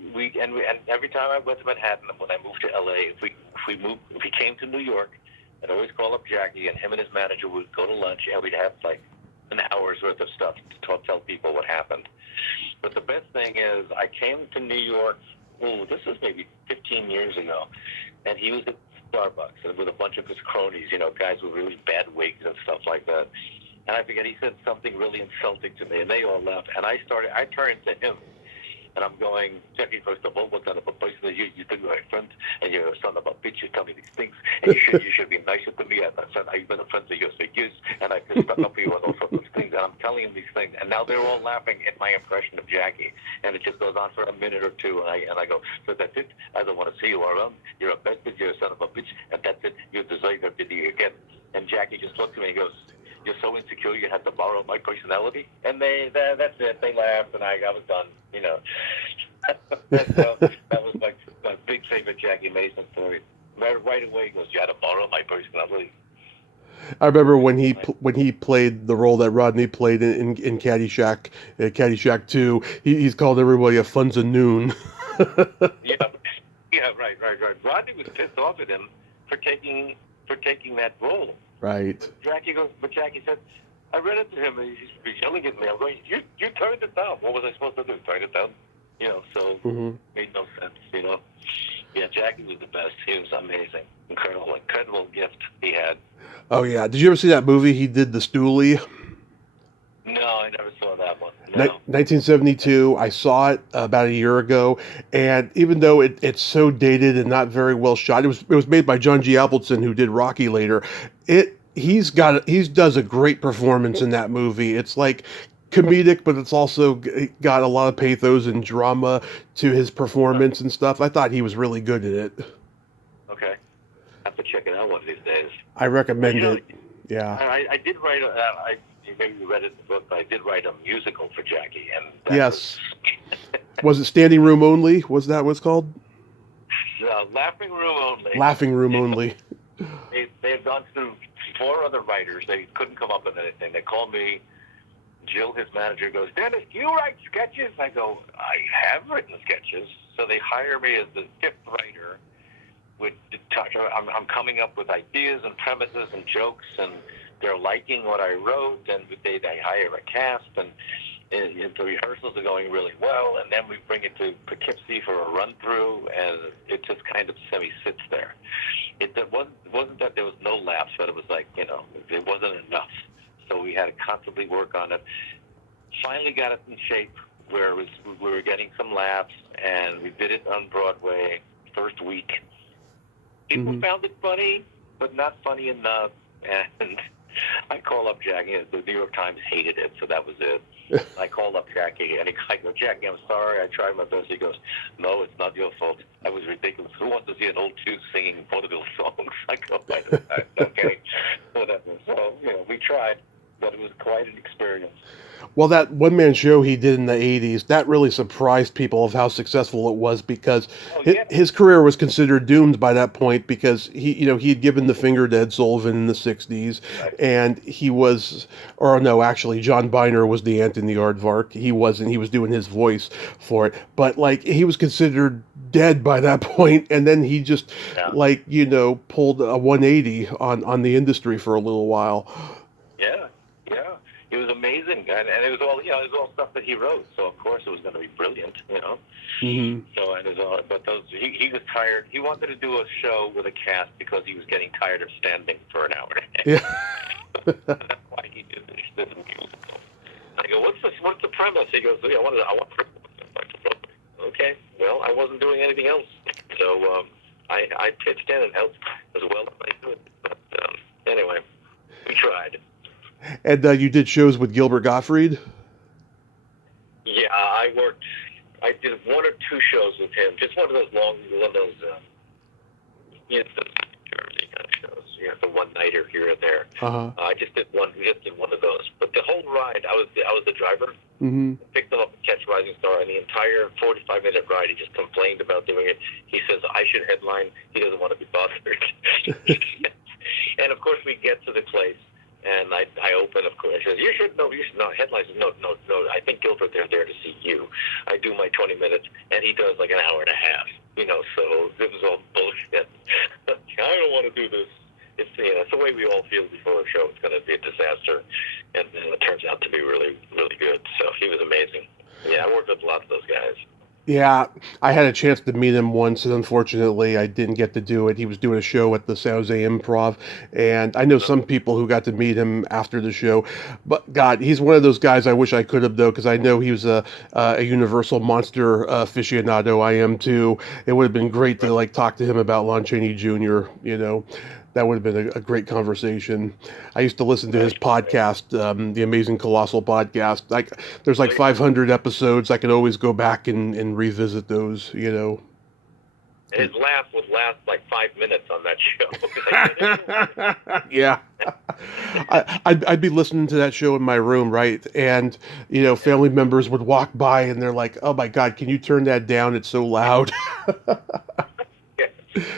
every time I went to Manhattan, when I moved to LA, if he came to New York, I'd always call up Jackie, and him and his manager would go to lunch, and we'd have like an hour's worth of stuff to tell people what happened. But the best thing is, I came to New York. This was maybe 15 years ago, and he was at Starbucks with a bunch of his cronies, guys with really bad wigs and stuff like that. And I forget, he said something really insulting to me, and they all left. And I turned to him. And I'm going, Jackie, first of all, what kind of a person are you? You think you're my friend, and you're a son of a bitch. You tell me these things, and you should be nicer to me. And I said, I've been a friend of yours for years, and I've stuck up for you and all sorts of things. And I'm telling him these things, and now they're all laughing at my impression of Jackie. And it just goes on for a minute or two, and I go, so that's it. I don't want to see you around. You're a bastard. You're a son of a bitch, and that's it. You deserve everything you get. And Jackie just looked at me and goes, you're so insecure you had to borrow my personality? And that's it. They laughed, and I was done, So that was my big favorite Jackie Mason story. Right away he goes, you had to borrow my personality. I remember when he played the role that Rodney played in Caddyshack, Caddyshack 2, he's called everybody a Funza Noon. Right. Rodney was pissed off at him for taking that role. Right. Jackie said, I read it to him, and he's yelling at me. I'm going, you turned it down. What was I supposed to do? Turn it down? So made no sense, Yeah, Jackie was the best. He was amazing. Incredible gift he had. Oh, yeah. Did you ever see that movie he did, The Stoolie? No, I never saw that one. No. 1972. I saw it about a year ago, and even though it's so dated and not very well shot, it was made by John G. Appleton, who did Rocky later. He does a great performance in that movie. It's like comedic, but it's also got a lot of pathos and drama to his performance and stuff. I thought he was really good in it. Okay, I have to check it out one of these days. I recommend it. Yeah. I did write maybe you read it in the book, but I did write a musical for Jackie. And yes. Was it Standing Room Only? Was that what it's called? Laughing Room Only. Laughing Room Only. They've gone through 4 other writers. They couldn't come up with anything. They called me. Jill, his manager, goes, Dennis, do you write sketches? I go, I have written sketches. So they hire me as the 5th writer. I'm coming up with ideas and premises and jokes, and they're liking what I wrote, and they hire a cast, and and the rehearsals are going really well, and then we bring it to Poughkeepsie for a run-through, and it just kind of semi-sits there. It wasn't that there was no laughs, but it was like, it wasn't enough. So we had to constantly work on it. Finally got it in shape where we were getting some laughs, and we did it on Broadway first week. People found it funny, but not funny enough, and I call up Jackie. The New York Times hated it, so that was it. I called up Jackie, and I go, Jackie, I'm sorry, I tried my best. He goes, no, it's not your fault. That was ridiculous. Who wants to see an old Jew singing vaudeville songs? I go, okay, whatever. So, we tried, but it was quite an experience. Well, that one-man show he did in the 80s, that really surprised people of how successful it was, because his career was considered doomed by that point, because he had given the finger to Ed Sullivan in the 60s, and John Byner was the ant in the aardvark. He wasn't. He was doing his voice for it. But, he was considered dead by that point, and then he just, pulled a 180 on the industry for a little while. Yeah. It was amazing, and it was all stuff that he wrote. So of course it was going to be brilliant, Mm-hmm. So he was tired. He wanted to do a show with a cast because he was getting tired of standing for an hour. Yeah. That's why he did this musical. I go, what's the premise? He goes, I want. Okay, well, I wasn't doing anything else, so I pitched in and helped as well as I could. But anyway, we tried. And you did shows with Gilbert Gottfried? Yeah, I did one or two shows with him. Just one of those Jersey kind of shows. The one-nighter here and there. Uh-huh. I just did one. We just did one of those. But the whole ride, I was the driver. Mm-hmm. Picked him up and catch Rising Star, and the entire 45-minute ride, he just complained about doing it. He says, I should headline. He doesn't want to be bothered. And, of course, we get to the place. And I open, of course. He says, you should not headlines. No. I think Gilbert, they're there to see you. I do my 20 minutes, and he does like an hour and a half. So it was all bullshit. I don't want to do this. It's the way we all feel before a show. It's going to be a disaster, and it turns out to be really, really good. So he was amazing. Yeah, I worked with lots of those guys. Yeah, I had a chance to meet him once, and unfortunately I didn't get to do it. He was doing a show at the San Jose Improv, and I know some people who got to meet him after the show. But God, he's one of those guys I wish I could have, though, because I know he was a Universal Monster aficionado. I am too. It would have been great to talk to him about Lon Chaney Jr. That would have been a great conversation. I used to listen to his podcast, the Amazing Colossal Podcast. There's 500 episodes. I could always go back and revisit those, His laugh would last 5 minutes on that show. Yeah. I'd be listening to that show in my room, right? And, family members would walk by and they're like, oh my God, can you turn that down? It's so loud.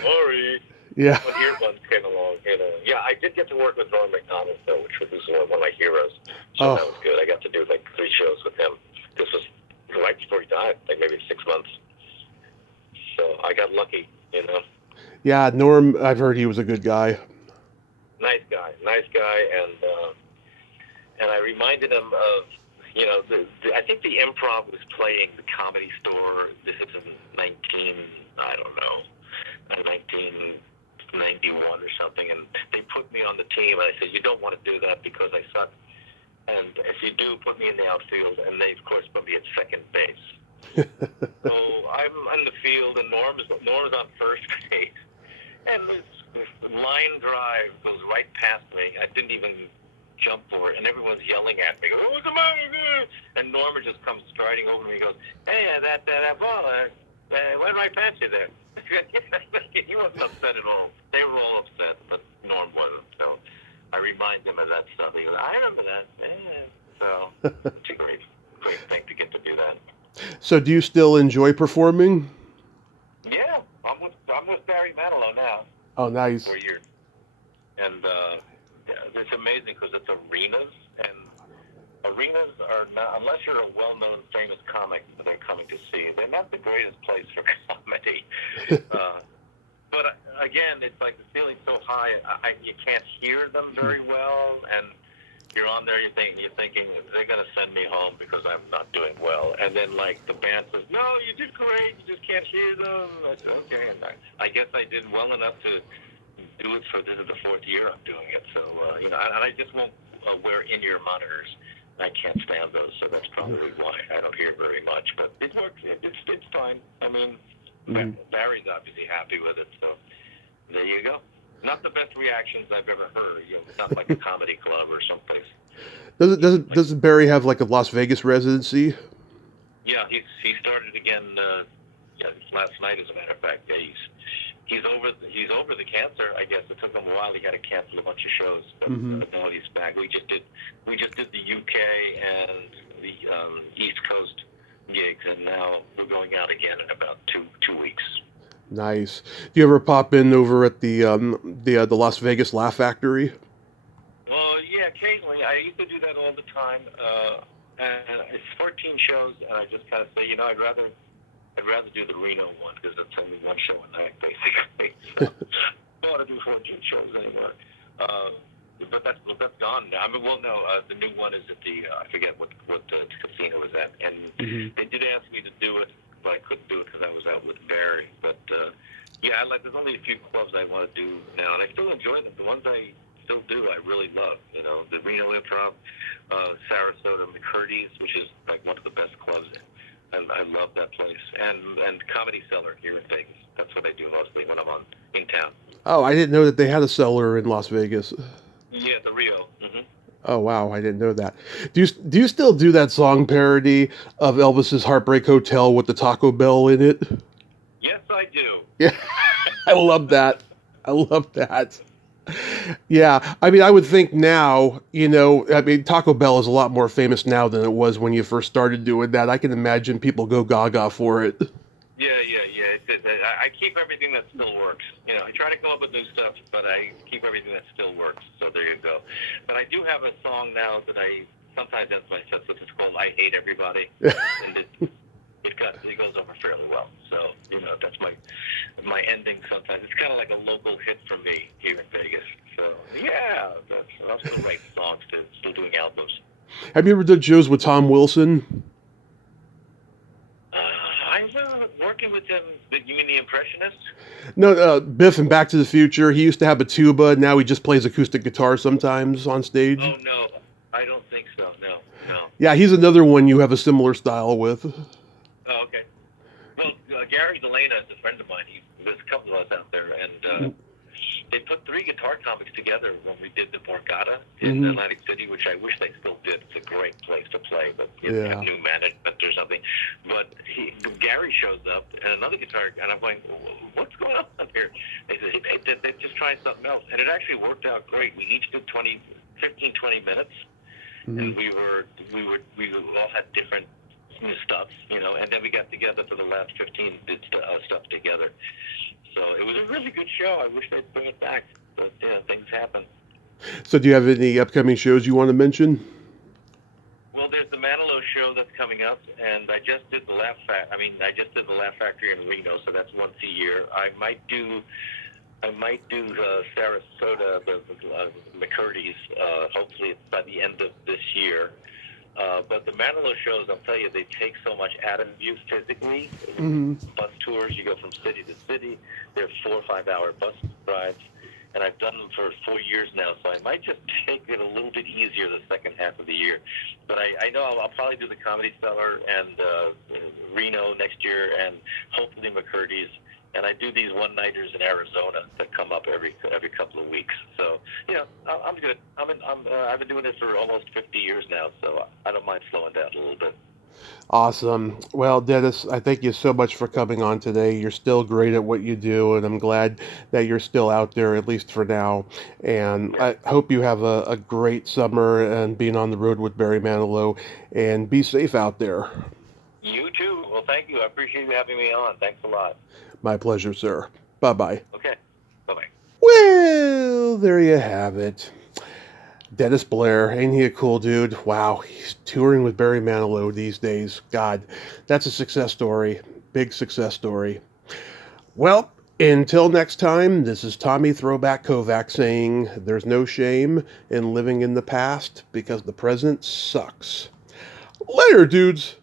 Sorry. Yeah. When earbuds came along, Yeah, I did get to work with Norm Macdonald, though, which was one of my heroes. So that was good. I got to do 3 shows with him. This was right before he died, maybe 6 months. So I got lucky, Yeah, Norm, I've heard he was a good guy. Nice guy, and I reminded him of, I think the Improv was playing the Comedy Store. This is in 1991 or something, and they put me on the team, and I said, you don't want to do that because I suck, and if you do, put me in the outfield, and they, of course, put me at second base. So I'm on the field, and Norm's on first base, and this line drive goes right past me. I didn't even jump for it, and everyone's yelling at me. What's the matter? And Norman just comes striding over me and goes, hey, that ball went right past you there. He wasn't upset at all. They were all upset, but Norm wasn't. So I remind him of that stuff. He goes, I remember that. So it's a great thing to get to do that. So do you still enjoy performing? Yeah, I'm with Barry Manilow now. Oh, nice. For years. And it's amazing because it's arenas, and arenas are not, unless you're a well-known, famous comic that they're coming to see, they're not the greatest place for comedy. But again, it's like the ceiling's so high, you can't hear them very well, and you're on there, you're thinking they're gonna send me home because I'm not doing well, and then like the band says, "No, you did great. You just can't hear them." I said, "Okay," and I guess I did well enough to do it for this is the fourth year I'm doing it. So and I just won't wear in-ear monitors. I can't stand those, so that's probably why I don't hear very much. But it works. It's fine. I mean, Barry's obviously happy with it, so there you go. Not the best reactions I've ever heard. It's not like a comedy club or someplace. Doesn't Barry have like a Las Vegas residency? Yeah, he started again last night, as a matter of fact. Yeah, he's over the cancer. I guess it took him a while. He had to cancel a bunch of shows, but now he's back. We just did the UK and the East Coast gigs, and now we're going out again in about two weeks. Nice. Do you ever pop in over at the Las Vegas Laugh Factory? Well, yeah, occasionally. I used to do that all the time. And it's 14 shows, and I just kind of say, I'd rather do the Reno one because it's only one show a night, basically. So, I don't want to do 14 shows anymore. But that's gone now. I mean, no, the new one is at the I forget what the casino was at, and they did ask me to do it, but I couldn't do it because I was out with Barry. But there's only a few clubs I want to do now, and I still enjoy them. The ones I still do, I really love. The Reno Improv, Sarasota, McCurdy's, which is like one of the best clubs, and I love that place. And Comedy Cellar here in Vegas. That's what I do mostly when I'm in town. Oh, I didn't know that they had a cellar in Las Vegas. Yeah, the Rio. Oh wow, I didn't know that. Do you still do that song parody of Elvis's Heartbreak Hotel with the Taco Bell in it? Yes, I do. Yeah, I love that. I love that. Yeah, I mean, I would think now, Taco Bell is a lot more famous now than it was when you first started doing that. I can imagine people go gaga for it. Yeah. I keep everything that still works. I try to come up with new stuff, but I keep everything that still works. So there you go. But I do have a song now that I sometimes ends my set, which is called "I Hate Everybody," and it goes over fairly well. So that's my ending. Sometimes it's kind of like a local hit for me here in Vegas. So yeah, I'm still writing songs, still doing albums. Have you ever done shows with Tom Wilson? I'm working with him. You mean the Impressionist? No, Biff and Back to the Future. He used to have a tuba. Now he just plays acoustic guitar sometimes on stage. Oh, no. I don't think so. No. Yeah, he's another one you have a similar style with. Oh, okay. Well, Gary Delana is a friend of mine. There's a couple of us out there, and they put 3 guitar comics together when we did the Borgata in Atlantic City, which I wish they still did. It's a great place to play, but you have new management or something. But Gary shows up, and another guitar, and I'm going, what's going on here? They said, they're just trying something else. And it actually worked out great. We each did 15, 20 minutes, and we all had different stuff, and then we got together for the last 15, did stuff together. So it was a really good show. I wish they'd bring it back, but things happen. So do you have any upcoming shows you want to mention? Well, there's the Manilow show that's coming up, and I just did the Laugh Factory in Reno, so that's once a year. I might do Sarasota, the McCurdy's, hopefully by the end of this year. But the Manilow shows, I'll tell you, they take so much out of you physically. Bus tours, you go from city to city. They're 4 or 5 hour bus rides, and I've done them for 4 years now, so I might just take it a little bit easier the second half of the year. But I know I'll probably do the Comedy Cellar and Reno next year, and hopefully McCurdy's. And I do these one-nighters in Arizona that come up every couple of weeks. So, I'm good. I've been doing it for almost 50 years now, so I don't mind slowing down a little bit. Awesome. Well, Dennis, I thank you so much for coming on today. You're still great at what you do, and I'm glad that you're still out there, at least for now. And I hope you have a great summer and being on the road with Barry Manilow, and be safe out there. You too. Well, thank you. I appreciate you having me on. Thanks a lot. My pleasure, sir. Bye-bye. Okay. Bye-bye. Well, there you have it. Dennis Blair, ain't he a cool dude? Wow, he's touring with Barry Manilow these days. God, that's a success story. Big success story. Well, Until next time, this is Tommy Throwback Kovac saying there's no shame in living in the past because the present sucks. Later, dudes.